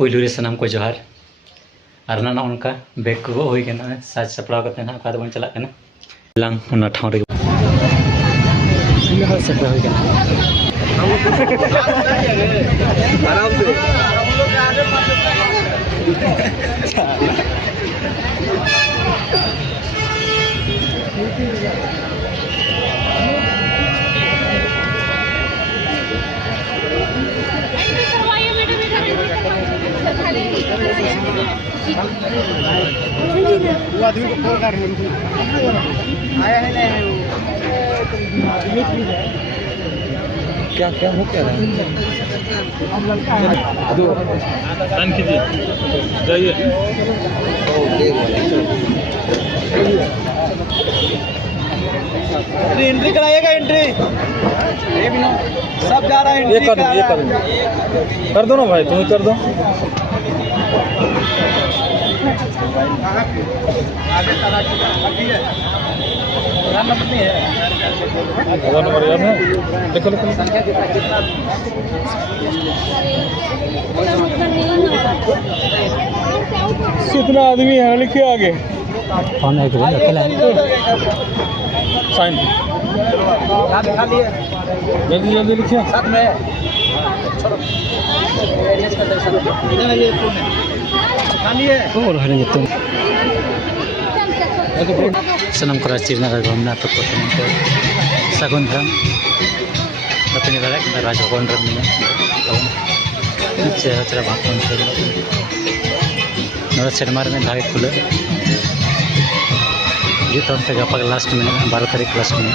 पुलू सनाम को जोहार और ना उनका बैग को हुई साज सपड़ा करते ना बन चलना लांग ठाव रे वो आदमी को कॉल कर रहे आया है ना क्या क्या हो क्या रहा है कीजिए जाइए एंट्री कराइएगा एंट्री सब जा रहा है ये कर दो ना भाई तुम कर दो नंबर याद है लिखो लिखो कितना आदमी है लिखे आगे कौन है अकेला साइन जल्दी जल्दी लिखिए साथ में सनम करा चिरना घूमना तो सगुन धर्म अपने राजभवन चेहरा चेहरा भाषण शर्मा में धागे खुले ये तो हमसे गपा लास्ट में 12 तारीख लास्ट में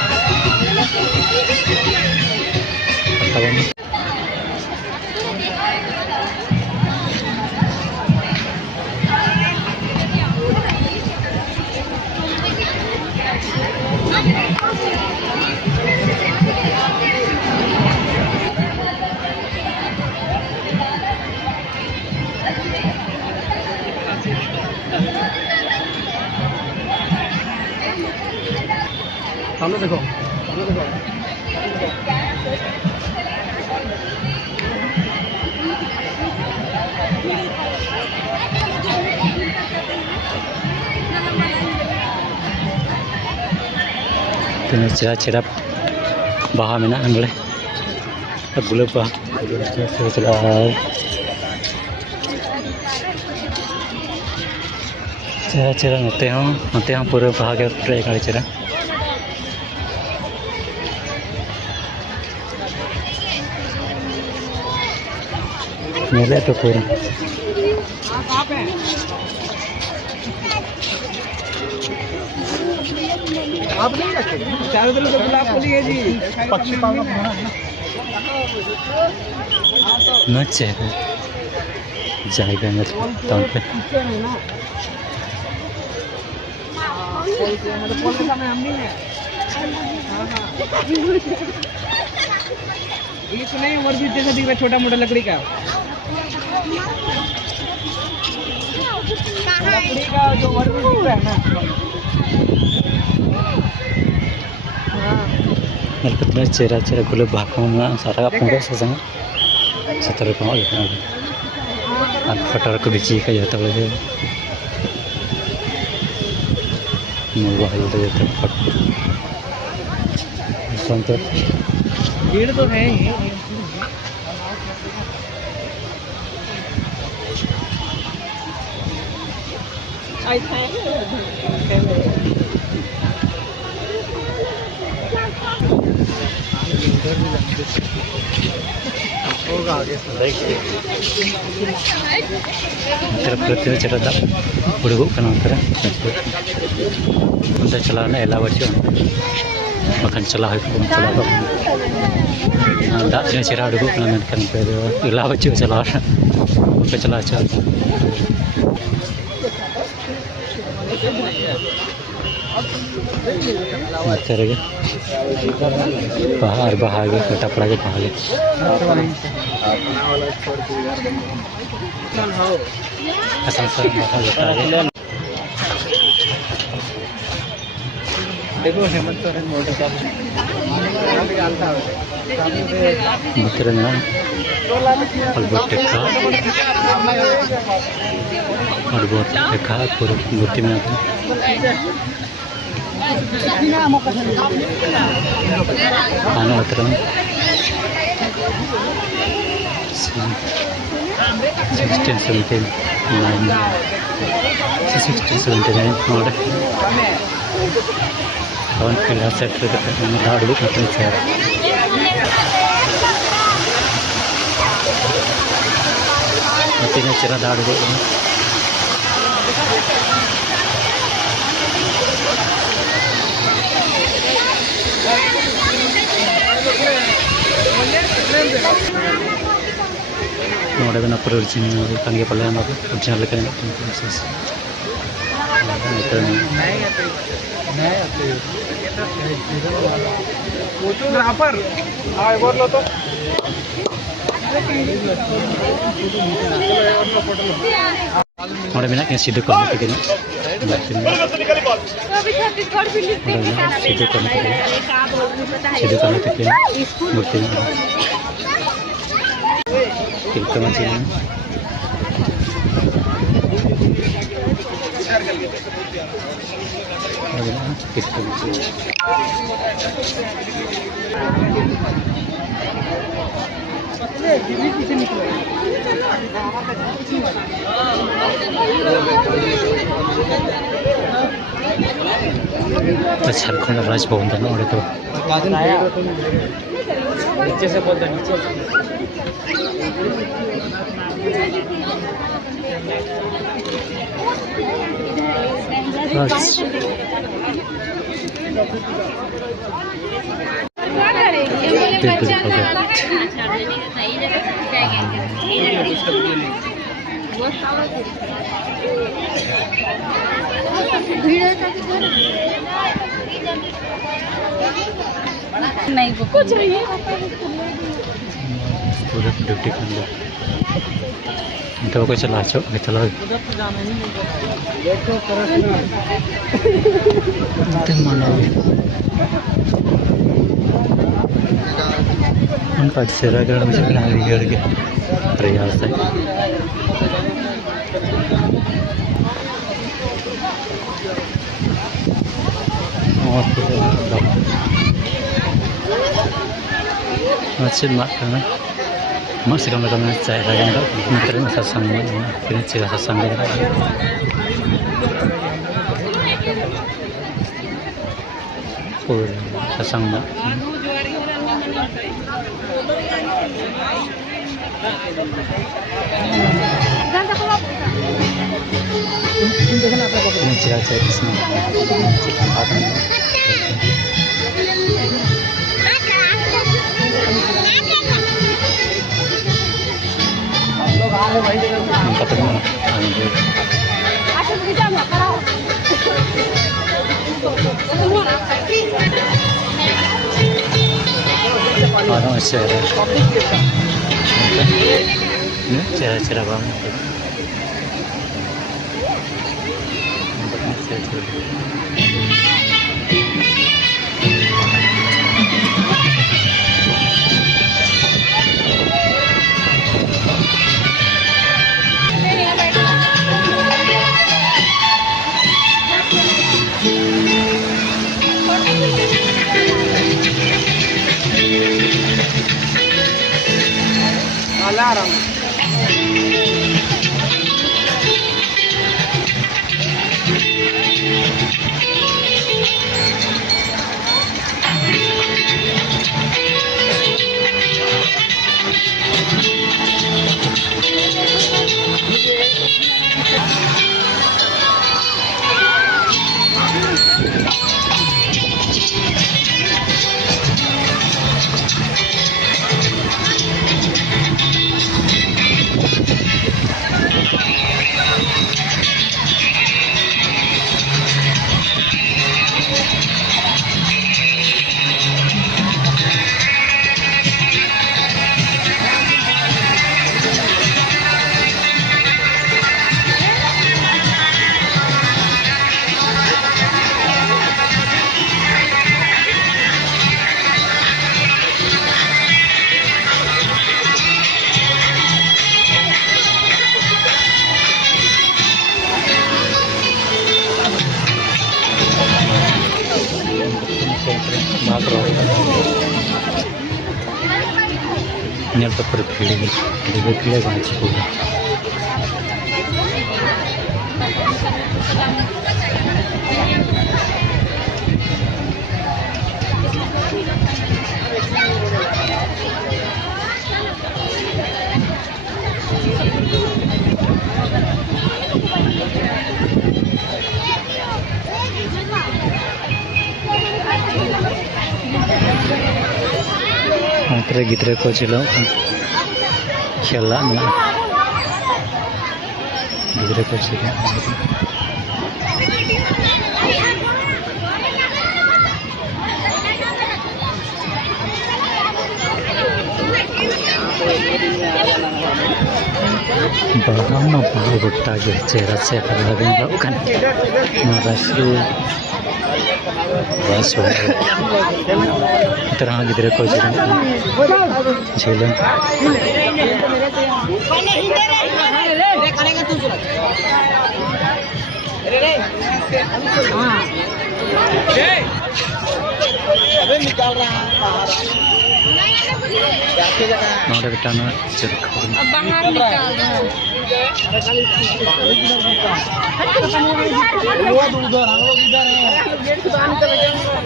सामने देखो चेहरा चेहरा बाहा में बोले गुलाब बाहा चला चेहरा चेहरा नोते पूरा बाहा के गाड़ी चेहरा मेले तो पूरा आप नहीं रखे चारों तरफ से गुलाब फूल है जी पक्षी पालना नच है जाएगा ना टाउन पे ये तो नहीं और भी जैसा दिख रहा छोटा मोटा लकड़ी का जो और भी दिख रहा है ना कितना चेहरा चेहरा गुलाब भाको सारा पूरा सजंग सतर को फटर को बिची का जाता है मोबाइल तो जाता फट भीड़ तो है ही होगा आगे प्रति चला हुड़गो चलाना एला बच्चों बखान चला दाग चेहरा हुड़गो एला बच्चों चला चला चलेगा बाहर बहागे कटपड़ा के बहागे देखो हेमंत सोरेन मोटर का अलबोट टेका पूरा मूर्ति में आना उतर 1679 ನೋಡಿ ಅವನ ಕೈಲಿ ಸೆಟ್ ಇರುತ್ತೆ ನಮ್ಮ ದಾಡು ಮತ್ತು ಸರ್ ಮತ್ತಿನ ಚಿರ ದಾಡು ನೋಡೋದನ್ನ ಪುರ ಒರಿಜಿನಲ್ ಕಂಗೆ ಪಲ್ಯ ಅನ್ನೋದು ಒರಿಜಿನಲ್ ಕೈ फोटोग्राफर बोल तो ನೋಡ ಬಿನ ಸಿದ್ದು ಕೊಡ್ತೀನಿ ಸಿದ್ದು ಕೊಡ್ತೀನಿ ಮೂರ್ತಿ कितना मछली झारखंड राजभवन था ना और तो नीचे से बोलता नीचे नहीं कुछ नहीं पूरा ड्यूटी कर लो तो कोई चला चलो उनका सेरागढ़ में चला गया प्रयास है masih masih kami saya lagi untuk mencari sasang ini cerita sasang ini sasang mbak ini cerita di sini cerah banget. alarm Nyal pa pura pili banget pura. Antara gidra ko chilo खेला ना गिद्रे को चलो bahama bahu gota je cera cera lagi kan maraslu rasu terang गिद्रे को चलो झूलन निकाल रहा नोड़े बेटाना चुरक बाहर निकाल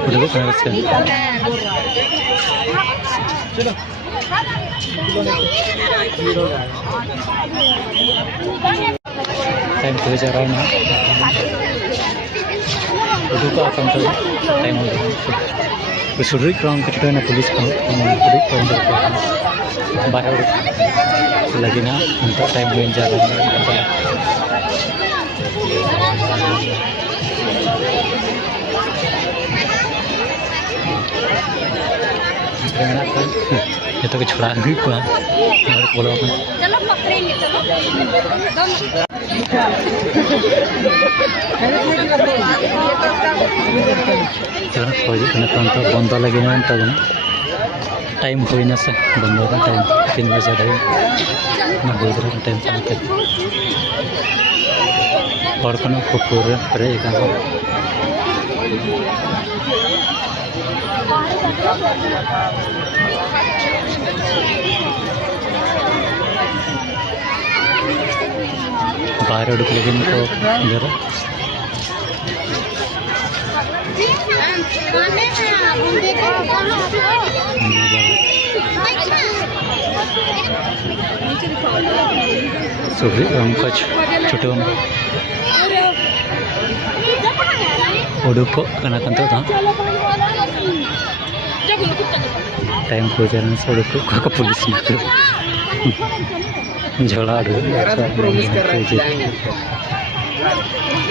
उधर कहाँ से चलो टाइम तो जा रहा है ना उधर का अकाउंट टाइम हो गया सुधरी क्राउन के ना पुलिस को सुधरी क्राउन बाहर लगी ना उनका टाइम में जा रहा है ये तो छोड़ा गई को बोलो चलो पकड़ेंगे चलो खोज तो बंद लगे ना टाइम होना से बंद टाइम 3 बजे ना हो टाइम चलते और पूरे परेज बाहर उड़क लगे तो जरा सुबह हमको छोटे उड़को टाइम को जाने से उड़को पुलिस झोला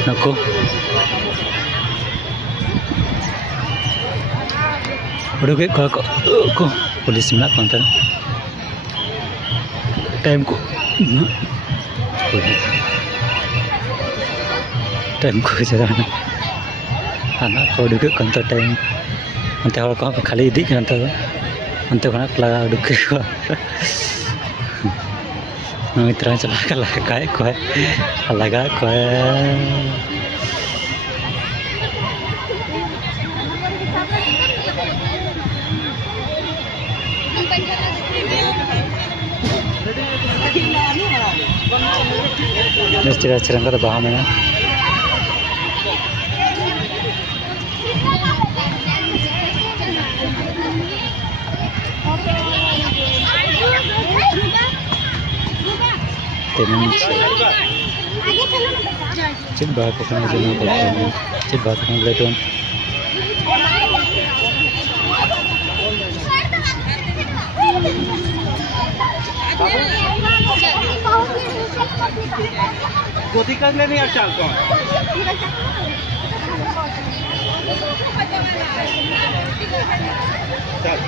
नको उड़के को पुलिस में टाइम को टाइम को जाना आना उड़के टाइम अंते हर को खाली इदी अंते खना लगा उड़के मित्र चला लगा को चिरा का बाहा में चेक बात करना चेक बात करना लेट वन गोदी कर ले नहीं अच्छा कौन चल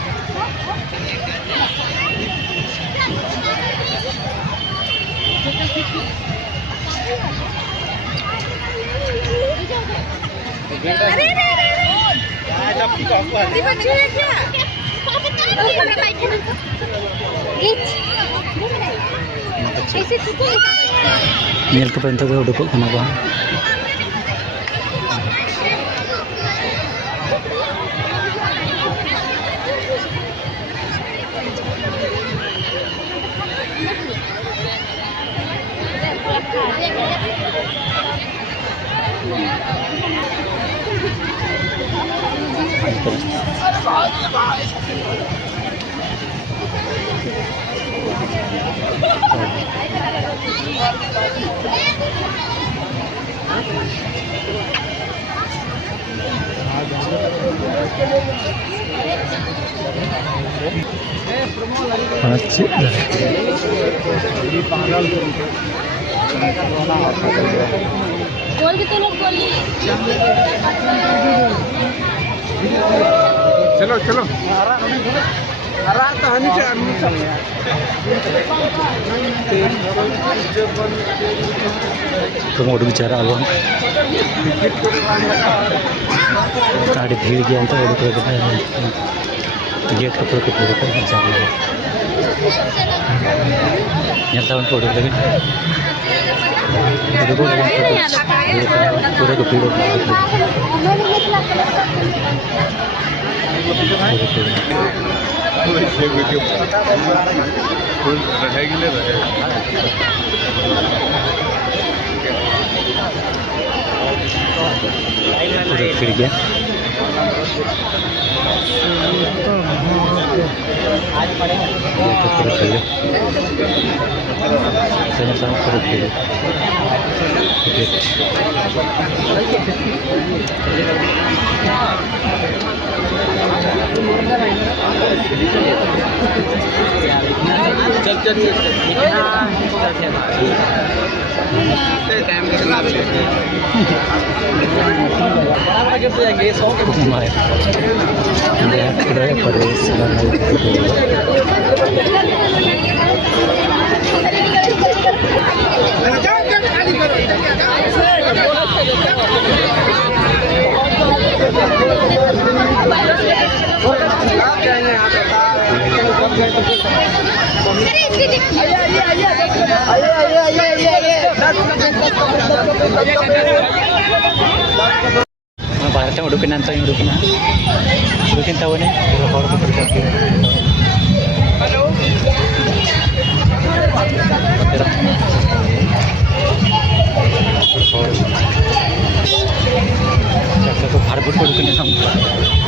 अरे नील के पेंट को उड़को खाना को अच्छी बोल के तो लोग बोली चलो चलो तो हनी तो मोड़ बिचारा आलो गाड़ी भीड़ गया तो गेट का पूरा पूरा कर जाएगा यहाँ तक फोटो लगे पूरे को भीड़ पूरे फिर गया पूरा फिर भारत उड़किन उड़किन तवने भारत उड़किन